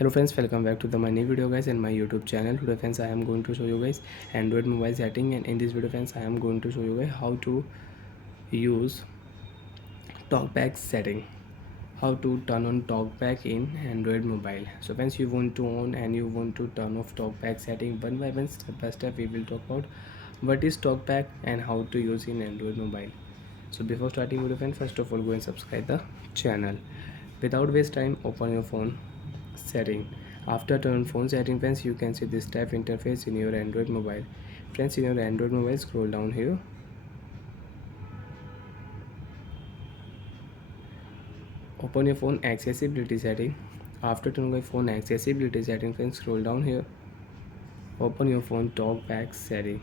Hello friends, welcome back to my new video guys in my YouTube channel. Today friends I am going to show you guys Android mobile setting, and in this video friends I am going to show you guys how to use TalkBack setting, how to turn on TalkBack in Android mobile. So friends, you want to on and you want to turn off TalkBack setting one by one, step by step we will talk about what is TalkBack and how to use in Android mobile. So before starting video friends, first of all go and subscribe the channel. Without waste time, open your phone setting. After turn phone setting friends, you can see this type interface in your Android mobile. Friends, in your Android mobile, scroll down here. Open your phone accessibility setting. After turning your phone accessibility setting friends, scroll down here. Open your phone talkback setting.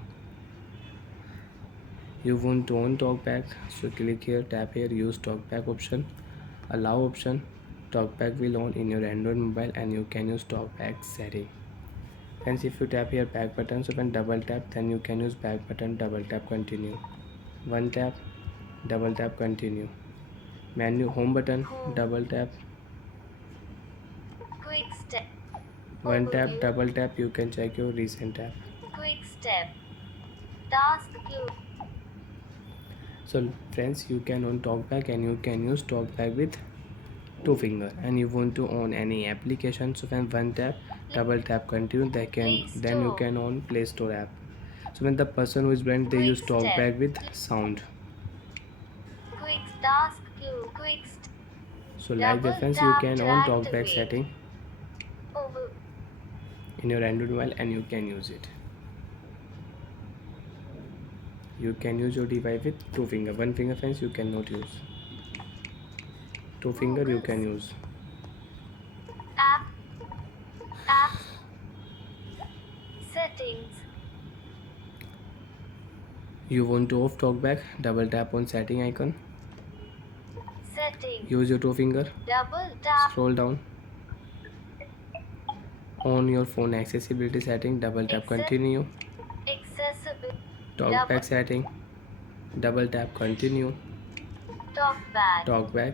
You want to on talkback, so click here, tap here, use talkback option, allow option. Talkback will on in your Android mobile and you can use talkback setting. Friends, if you tap here back button, so when double tap, then you can use back button, double tap, continue. One tap, double tap, continue. Menu home button, double tap. Quick step. One tap, Overview. double tap, you can check your recent tab. Quick step. Task view. So friends, you can on talkback and you can use talkback with two finger, and you want to on any application, so when one tap, double tap, continue, then you can on Play Store app. So when the person who is blind, they use Quick step. talkback with sound. Quick task view. Quick step. So like that friends, you can on talkback setting in your Android mobile and you can use it. You can use your device with two finger. One finger friends you cannot use. Two finger you can use. App settings. You want to off talkback, double tap on setting icon. Settings. Use your two finger. Double tap. Scroll down. On your phone accessibility setting, double tap, continue. Accessibility. Talkback setting, double tap, continue. Talkback.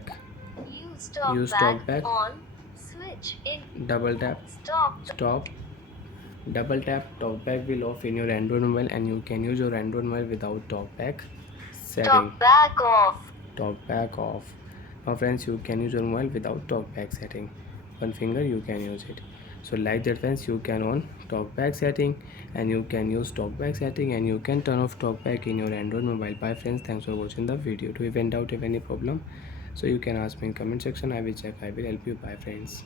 Use talkback. On. Switch in. Double tap. Stop. Double tap. Talkback will off in your Android mobile and you can use your Android mobile without talkback setting. Talkback off. Talkback off. Now friends, you can use your mobile without talkback setting. One finger you can use it. So like that friends, you can on talkback setting and you can use talkback setting and you can turn off talkback in your Android mobile. Bye friends, thanks for watching the video. Do you have any doubt, have any problem, so you can ask me in comment section. I will check, I will help you. Bye friends.